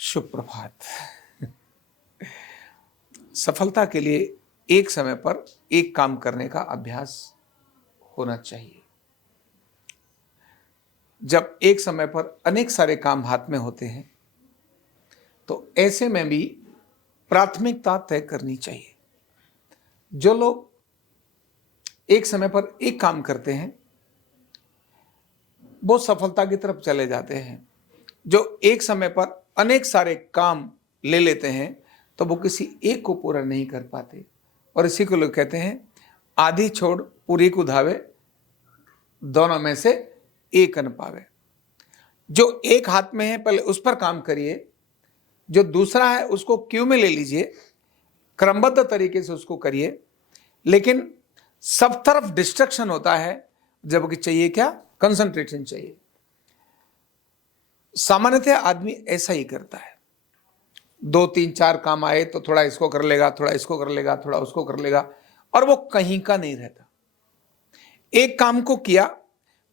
शुभ प्रभात। सफलता के लिए एक समय पर एक काम करने का अभ्यास होना चाहिए। जब एक समय पर अनेक सारे काम हाथ में होते हैं तो ऐसे में भी प्राथमिकता तय करनी चाहिए। जो लोग एक समय पर एक काम करते हैं वो सफलता की तरफ चले जाते हैं। जो एक समय पर अनेक सारे काम ले लेते हैं तो वो किसी एक को पूरा नहीं कर पाते, और इसी को लोग कहते हैं आधी छोड़ पूरी को धावे, दोनों में से एक न पावे। जो एक हाथ में है पहले उस पर काम करिए, जो दूसरा है उसको क्यू में ले लीजिए, क्रमबद्ध तरीके से उसको करिए, लेकिन सब तरफ डिस्ट्रक्शन होता है जबकि चाहिए क्या? कंसंट्रेशन चाहिए। सामान्यतः आदमी ऐसा ही करता है, 2 3 4 काम आए तो थोड़ा इसको कर लेगा, थोड़ा इसको कर लेगा, थोड़ा उसको कर लेगा, और वो कहीं का नहीं रहता। एक काम को किया,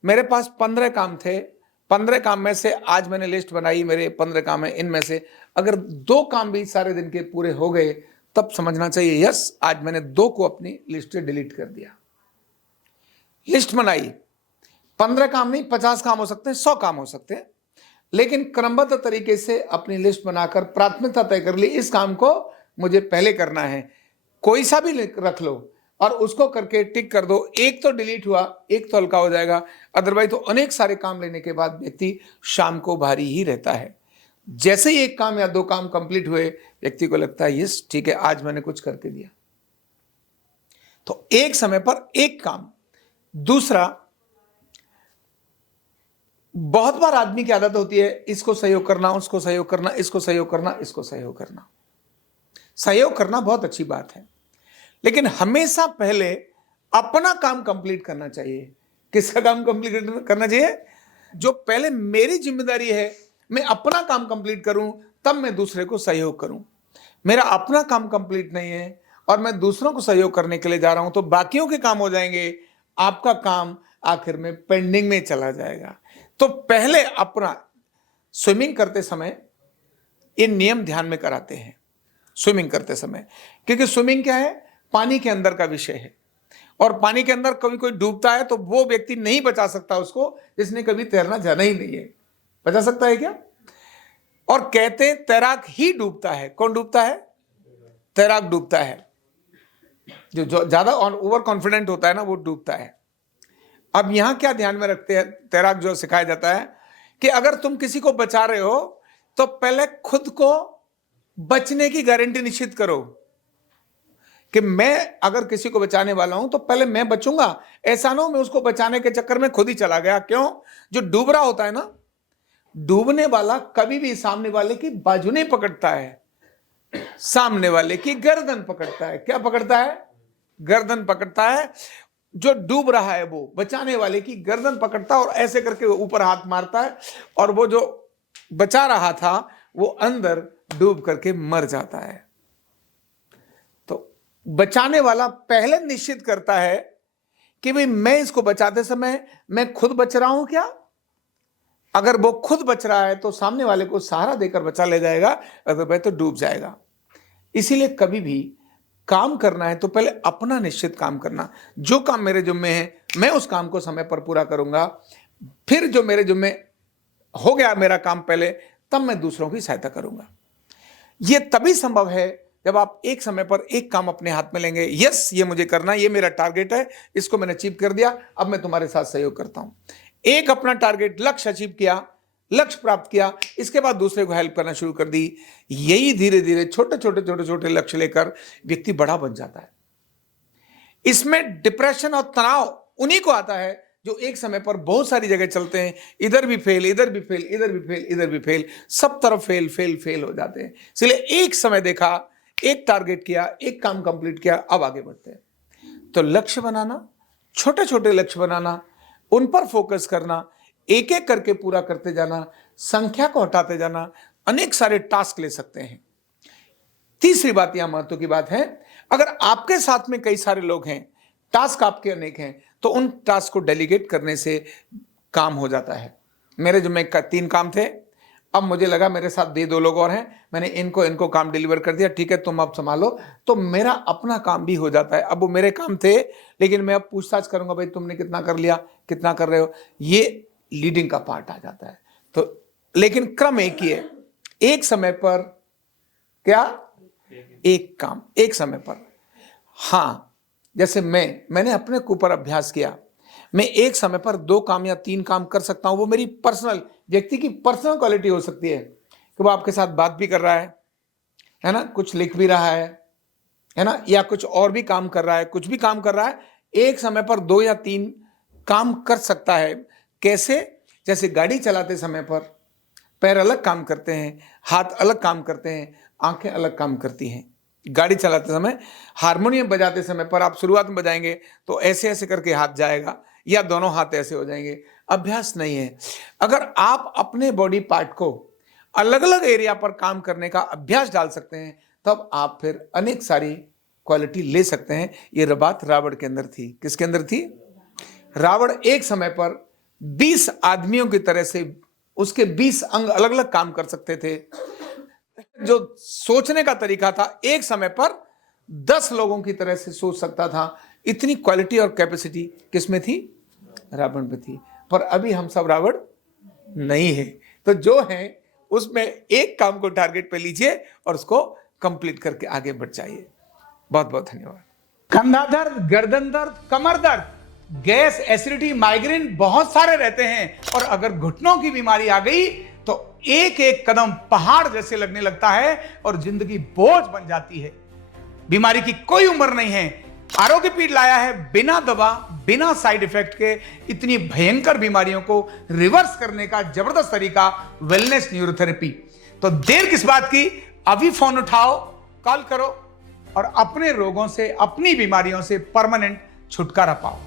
मेरे पास 15 काम थे, 15 काम में से आज मैंने लिस्ट बनाई, मेरे 15 काम है, इनमें से अगर 2 काम भी सारे दिन के पूरे हो गए तब समझना चाहिए यस, आज मैंने 2 को अपनी लिस्ट से डिलीट कर दिया। लिस्ट बनाई, 15 काम नहीं 50 काम हो सकते हैं, 100 काम हो सकते हैं, लेकिन क्रमबद्ध तरीके से अपनी लिस्ट बनाकर प्राथमिकता तय कर ली, इस काम को मुझे पहले करना है। कोई सा भी रख लो और उसको करके टिक कर दो। एक तो डिलीट हुआ, एक तो हल्का हो जाएगा, अदरवाइज तो अनेक सारे काम लेने के बाद व्यक्ति शाम को भारी ही रहता है। जैसे ही एक काम या 2 काम कंप्लीट हुए व्यक्ति को लगता है यस ठीक है, आज मैंने कुछ करके दिया। तो एक समय पर एक काम। दूसरा, बहुत बार आदमी की आदत होती है इसको सहयोग करना, उसको सहयोग करना, इसको सहयोग करना, इसको सहयोग करना। सहयोग करना बहुत अच्छी बात है, लेकिन हमेशा पहले अपना काम कंप्लीट करना चाहिए। किसका काम कंप्लीट करना चाहिए? जो पहले मेरी जिम्मेदारी है, मैं अपना काम कंप्लीट करूं, तब मैं दूसरे को सहयोग करूं। मेरा अपना काम कंप्लीट नहीं है और मैं दूसरों को सहयोग करने के लिए जा रहा हूं तो बाकियों के काम हो जाएंगे, आपका काम आखिर में पेंडिंग में चला जाएगा। तो पहले अपना, स्विमिंग करते समय ये नियम ध्यान में कराते हैं स्विमिंग करते समय, क्योंकि स्विमिंग क्या है? पानी के अंदर का विषय है, और पानी के अंदर कभी कोई डूबता है तो वो व्यक्ति नहीं बचा सकता उसको जिसने कभी तैरना जाना ही नहीं है। बचा सकता है क्या? और कहते हैं तैराक ही डूबता है। कौन डूबता है? तैराक डूबता है। जो ज्यादा ओवर कॉन्फिडेंट होता है ना, वो डूबता है। अब यहां क्या ध्यान में रखते हैं तैराक, जो सिखाया जाता है कि अगर तुम किसी को बचा रहे हो तो पहले खुद को बचने की गारंटी निश्चित करो कि मैं अगर किसी को बचाने वाला हूं तो पहले मैं बचूंगा। ऐसा ना हो मैं उसको बचाने के चक्कर में खुद ही चला गया। क्यों? जो डूब रहा होता है ना, डूबने वाला कभी भी सामने वाले की बाजू नहीं पकड़ता है, सामने वाले की गर्दन पकड़ता है। क्या पकड़ता है? गर्दन पकड़ता है। जो डूब रहा है वो बचाने वाले की गर्दन पकड़ता है और ऐसे करके ऊपर हाथ मारता है, और वो जो बचा रहा था वो अंदर डूब करके मर जाता है। तो बचाने वाला पहले निश्चित करता है कि भाई मैं इसको बचाते समय मैं खुद बच रहा हूं क्या? अगर वो खुद बच रहा है तो सामने वाले को सहारा देकर बचा ले जाएगा, अगर वह तो डूब जाएगा। इसीलिए कभी भी काम करना है तो पहले अपना निश्चित काम करना। जो काम मेरे जुम्मे है मैं उस काम को समय पर पूरा करूंगा, फिर जो मेरे जुम्मे हो गया मेरा काम पहले, तब मैं दूसरों की सहायता करूंगा। यह तभी संभव है जब आप एक समय पर एक काम अपने हाथ में लेंगे। यस, ये मुझे करना, ये मेरा टारगेट है, इसको मैंने अचीव कर दिया, अब मैं तुम्हारे साथ सहयोग करता हूं। एक अपना टारगेट, लक्ष्य अचीव किया, लक्ष्य प्राप्त किया, इसके बाद दूसरे को हेल्प करना शुरू कर दी। यही धीरे धीरे छोटे छोटे लक्ष्य लेकर व्यक्ति बड़ा बन जाता है। इसमें डिप्रेशन और तनाव उन्हीं को आता है जो एक समय पर बहुत सारी जगह चलते हैं, इधर भी फेल, इधर भी फेल, इधर भी फेल, इधर भी फेल, सब तरफ फेल फेल फेल हो जाते हैं। इसलिए एक समय देखा, एक टारगेट किया, एक काम कंप्लीट किया, अब आगे बढ़ते हैं। तो लक्ष्य बनाना, छोटे छोटे लक्ष्य बनाना, उन पर फोकस करना, एक एक करके पूरा करते जाना, संख्या को हटाते जाना, अनेक सारे टास्क ले सकते हैं। तीसरी बात यहां महत्व की बात है, अगर आपके साथ में कई सारे लोग हैं, टास्क आपके अनेक हैं, तो उन टास्क को डेलीगेट करने से काम हो जाता है। मेरे जो में 3 काम थे, अब मुझे लगा मेरे साथ दो लोग और हैं, मैंने इनको काम डिलीवर कर दिया, ठीक है तुम अब संभालो, तो मेरा अपना काम भी हो जाता है। अब वो मेरे काम थे, लेकिन मैं अब पूछताछ करूंगा, भाई तुमने कितना कर लिया, कितना कर रहे हो, ये लीडिंग का पार्ट आ जाता है। तो लेकिन क्रम एक ही है, एक समय पर क्या, एक काम एक समय पर। हाँ, जैसे मैंने अपने ऊपर अभ्यास किया, मैं एक समय पर 2 काम या 3 काम कर सकता हूं। वो मेरी पर्सनल, व्यक्ति की पर्सनल क्वालिटी हो सकती है कि वो आपके साथ बात भी कर रहा है ना, कुछ लिख भी रहा है ना, या कुछ और भी काम कर रहा है, कुछ भी काम कर रहा है, एक समय पर 2 या 3 काम कर सकता है। कैसे? जैसे गाड़ी चलाते समय पर पैर अलग काम करते हैं, हाथ अलग काम करते हैं, आंखें अलग काम करती हैं। गाड़ी चलाते समय, हारमोनियम बजाते समय पर आप शुरुआत में बजाएंगे तो ऐसे ऐसे करके हाथ जाएगा, या दोनों हाथ ऐसे हो जाएंगे, अभ्यास नहीं है। अगर आप अपने बॉडी पार्ट को अलग अलग एरिया पर काम करने का अभ्यास डाल सकते हैं, तब आप फिर अनेक सारी क्वालिटी ले सकते हैं। ये बात रावण के अंदर थी। किसके अंदर थी? रावण एक समय पर 20 आदमियों की तरह से उसके 20 अंग अलग अलग काम कर सकते थे। जो सोचने का तरीका था, एक समय पर 10 लोगों की तरह से सोच सकता था। इतनी क्वालिटी और कैपेसिटी किसमें थी? रावण में थी। पर अभी हम सब रावण नहीं है। तो जो है उसमें एक काम को टारगेट पे लीजिए और उसको कंप्लीट करके आगे बढ़ जाइए। बहुत बहुत धन्यवाद। कंधा दर्द, गर्दन दर्द, कमर दर्द, गैस, एसिडिटी, माइग्रेन बहुत सारे रहते हैं, और अगर घुटनों की बीमारी आ गई तो एक एक कदम पहाड़ जैसे लगने लगता है और जिंदगी बोझ बन जाती है। बीमारी की कोई उम्र नहीं है। आरोग्य पीठ लाया है बिना दवा, बिना साइड इफेक्ट के इतनी भयंकर बीमारियों को रिवर्स करने का जबरदस्त तरीका, वेलनेस न्यूरोथेरेपी। तो देर किस बात की, अभी फोन उठाओ, कॉल करो और अपने रोगों से, अपनी बीमारियों से परमानेंट छुटकारा पाओ।